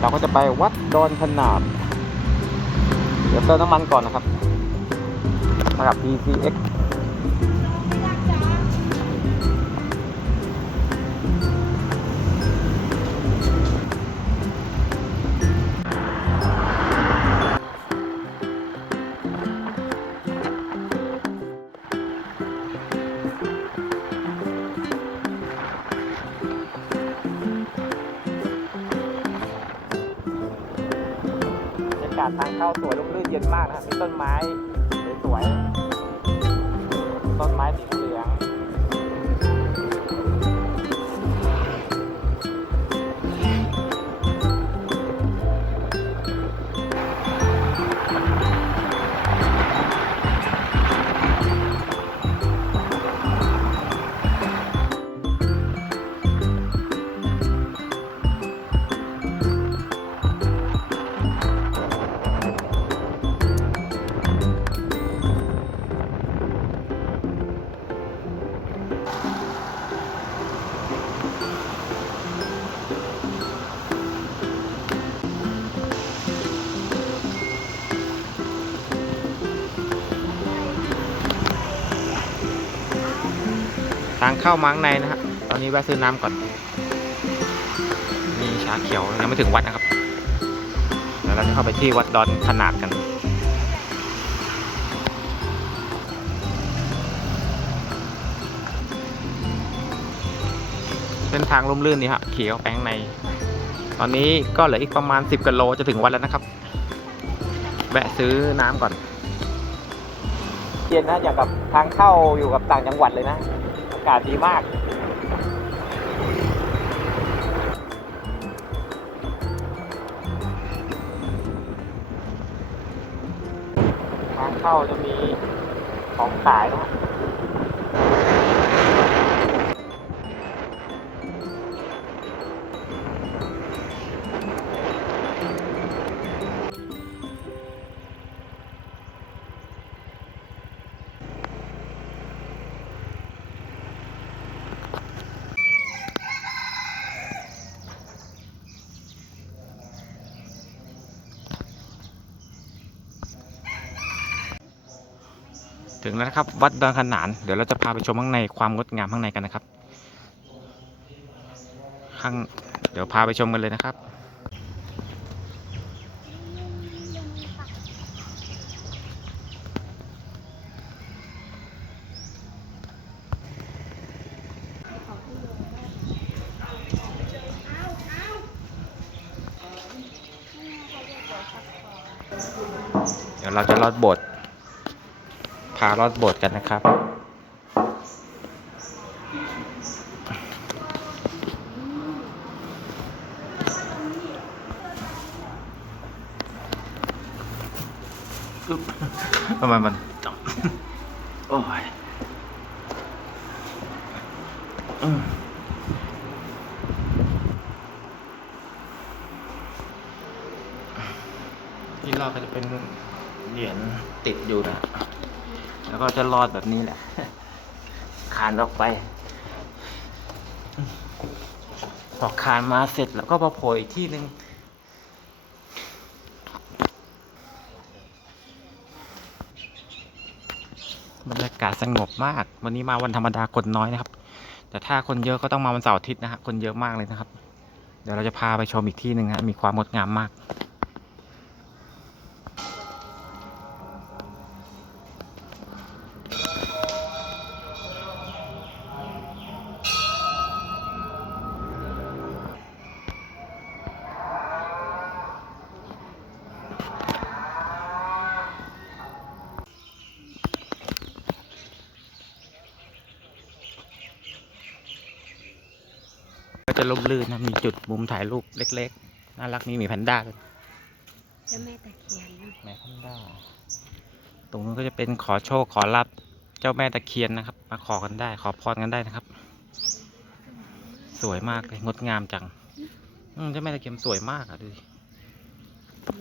เราก็จะไปวัดดอนขนาด เดี๋ยวเติมน้ำมันก่อนนะครับมากับ PCX บรรยากาศทางเข้าสวยร่มลื่นเย็นมากนะครับมีต้นไม้สวยๆต้นไม้สี ทางเข้ามาข้างในนะฮะตอนนี้แวะซื้อน้ำก่อนมีชาเขียวยังไม่ถึงวัดนะครับแล้วเราจะเข้าไปที่วัดดอนขนาดกันเส้นทางลุ่มลื่นนี่ฮะขี่เข้าไปข้างใน ตอนนี้ก็เหลืออีกประมาณ 10กิโลจะถึงวัดแล้วนะครับ แวะซื้อน้ำก่อนเย็นนะอย่างกับทางเข้าอยู่กับต่างจังหวัดเลยนะากาศดีมาก ทางเข้าจะมีของขายนะ ถึงแล้วนะครับ วัดดอนขนาน เดี๋ยวเราจะพาไปชมข้างในความงดงามข้างในกันนะครับ ข้างเดี๋ยวพาไปชมกันเลยนะครับ เดี๋ยวเราจะลอดโบสถ์ พาลอดโบสถ์กันนะครับอึ๊บทำไมมันจับโอ้ยอืมที่รอดก็จะเป็นเหรียญติดอยู่นะ แล้วก็จะรอดแบบนี้แหละ คานออกไป พอคานมาเสร็จแล้วก็มาโผล่อีกที่หนึ่งบรรยากาศสงบมาก วันนี้มาวันธรรมดาคนน้อยนะครับ แต่ถ้าคนเยอะก็ต้องมาวันเสาร์อาทิตย์นะฮะคนเยอะมากเลยนะครับ เดี๋ยวเราจะพาไปชมอีกที่หนึ่งฮะมีความงดงามมาก จะลมลื่นนะ มีจุดมุมถ่ายรูปเล็กๆ น่ารักนี่มีแพนด้าด้วยเจ้าแม่ตะเคียนนะแม่แพนด้า ตรงนู้นก็จะเป็นขอโชคขอรับเจ้าแม่ตะเคียนนะครับ มาขอกันได้ ขอพรกันได้นะครับ สวยมากเลย งดงามจังอืมเจ้าแม่ตะเคียนสวยมากอะดูดิ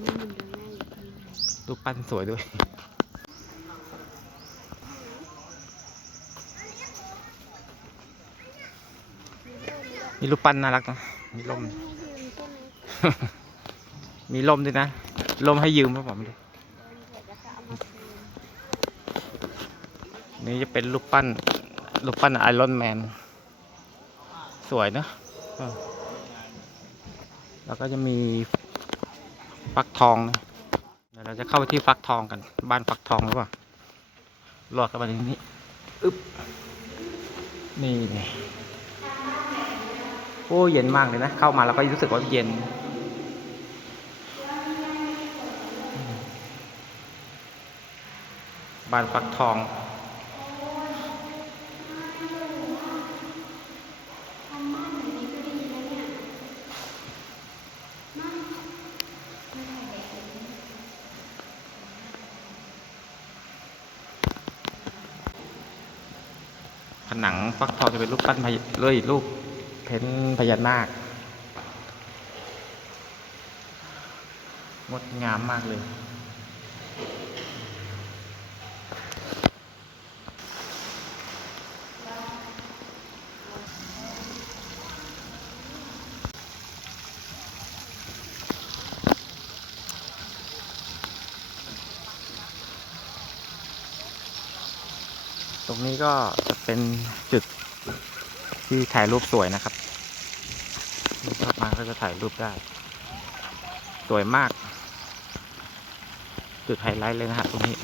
นี่มันดูง่ายอยู่ข้างในรูปปั้นสวยด้วย มีรูปปั้นน่ารักนะมีลมไม่ให้ยืนต้นนี้มีลมด้วยนะ ลมให้ยืมครับผมดูเดินเสร็จแล้วก็เอามาคืนนี่จะเป็นรูปปั้น รูปปั้นไอรอนแมน สวยเนอะเออแล้วก็จะมีฟักทองนะเดี๋ยวเราจะเข้าไปที่ฟักทองกัน บ้านฟักทองหรือเปล่าลอดเข้าไปในนี้ อึ๊บ นี่นี่ โอ้เย็นมากเลยนะ เข้ามาแล้วก็รู้สึกว่าเย็น บานฟักทองผนังฟักทองจะเป็นรูปปั้นพญเลยรูป เพ้นพญานาคงดงามมากเลย ตรงนี้ก็จะเป็นจุด ที่ถ่ายรูปสวยนะครับรูปเข้ามาก็จะถ่ายรูปได้ สวยมาก จุดไฮไลท์เลยนะครับตรงนี้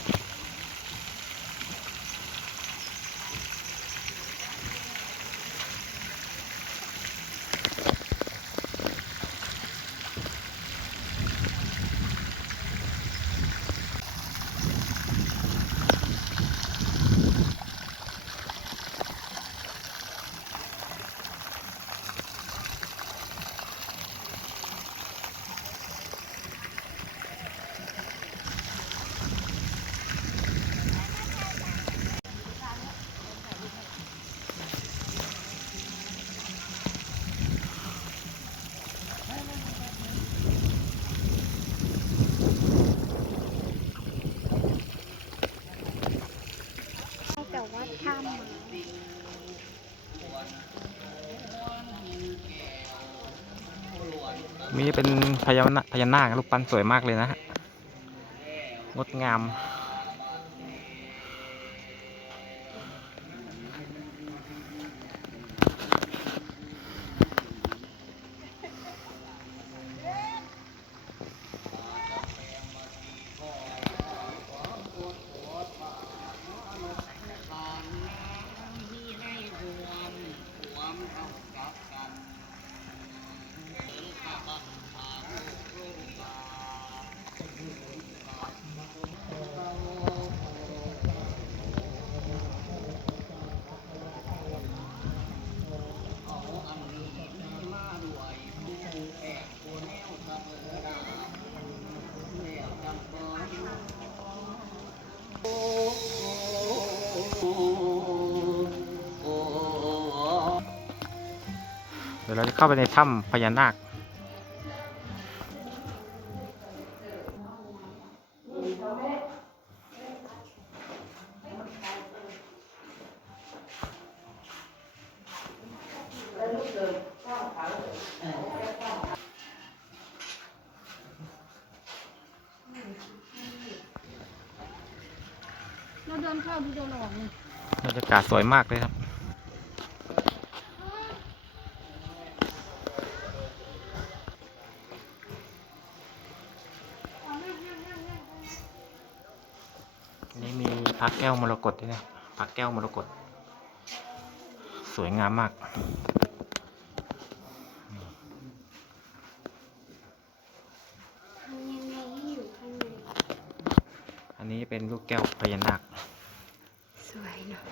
มีเป็นพญานาคพญานาครูปปั้นสวยมากเลยนะฮะงดงาม ยวเราจะเข้าไปในถ้ำพญานาคเราเดินเข้าที่เดินออกเลยบรรยากาศสวยมากเลยครับ พระแก้วมรกตด้วยนะพระแก้วมรกตสวยงามมากทำยังไงให้อยู่ข้างในอันนี้เป็นลูกแก้วพญานาค สวยเนาะ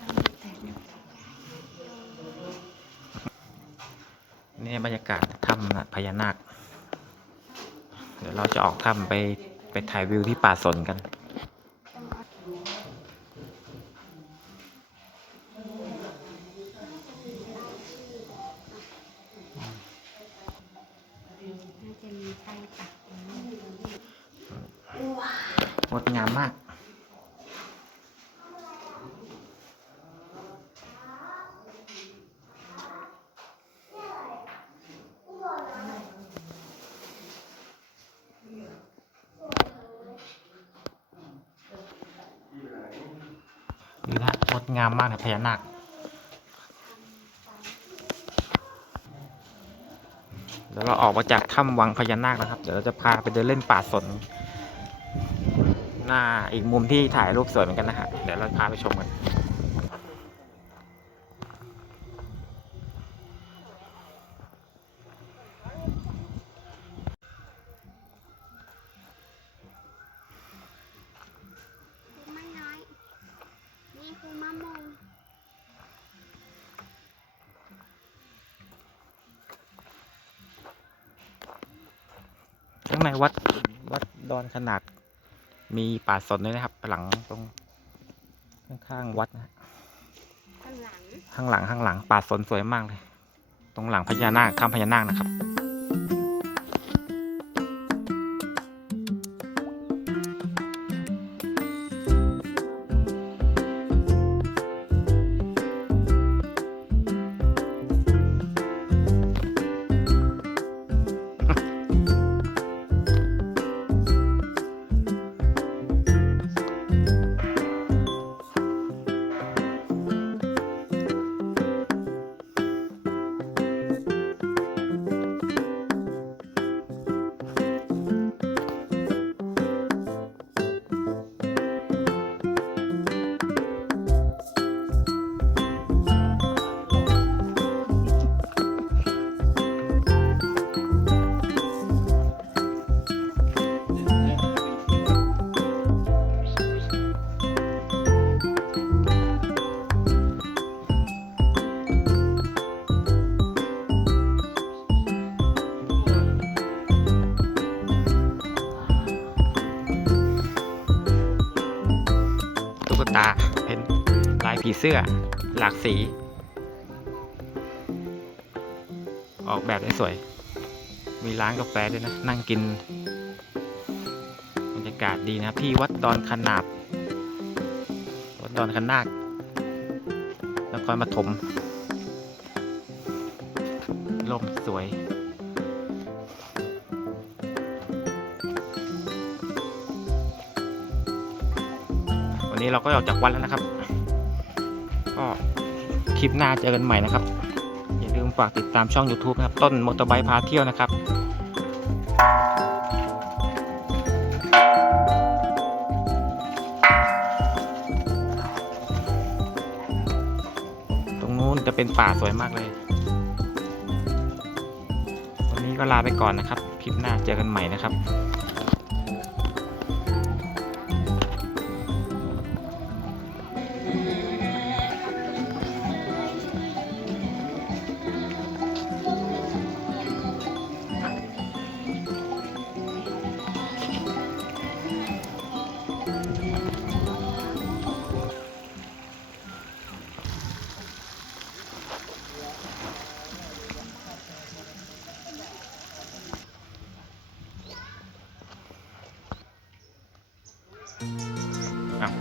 ต้องมีแต่เนอะ นี่บรรยากาศถ้ำนะพญานาค เดี๋ยวเรา จะออกถ้ำไปไปถ่ายวิวที่ป่าสนกันน่าจะมีไส้ตักตรงนี้งดงามมาก นี่นะงดงามมากนะพญานาคเดี๋ยวเราออกมาจากถ้ำวังพญานาคนะครับ เดี๋ยวเราจะพาไปเดินเล่นป่าสนหน้าอีกมุมที่ถ่ายรูปสวยเหมือนกันนะฮะเดี๋ยวเราพาไปชมกัน ข้างในวัดวัดดอนขนาด มีป่าสนด้วยนะครับ หลังตรงข้างๆวัดนะฮะข้างหลังข้างหลังข้างหลังป่าสนสวยมากเลย ตรงหลังพญานาคถ้ำพญานาคนะครับ เสื้อ หลากสี ออกแบบได้สวย มีร้านกาแฟด้วยนะ นั่งกินบรรยากาศดีนะ ที่วัดดอนขนาบ วัดดอนขนาคนครปฐมลมสวยวันนี้เราก็ออกจากวัดแล้วนะครับ ก็คลิปหน้าเจอกันใหม่นะครับ อย่าลืมฝากติดตามช่อง YouTube นะครับ ต้นมอเตอร์ไบค์พาเที่ยวนะครับตรงนู้นจะเป็นป่าสวยมากเลย วันนี้ก็ลาไปก่อนนะครับ คลิปหน้าเจอกันใหม่นะครับ อ้าว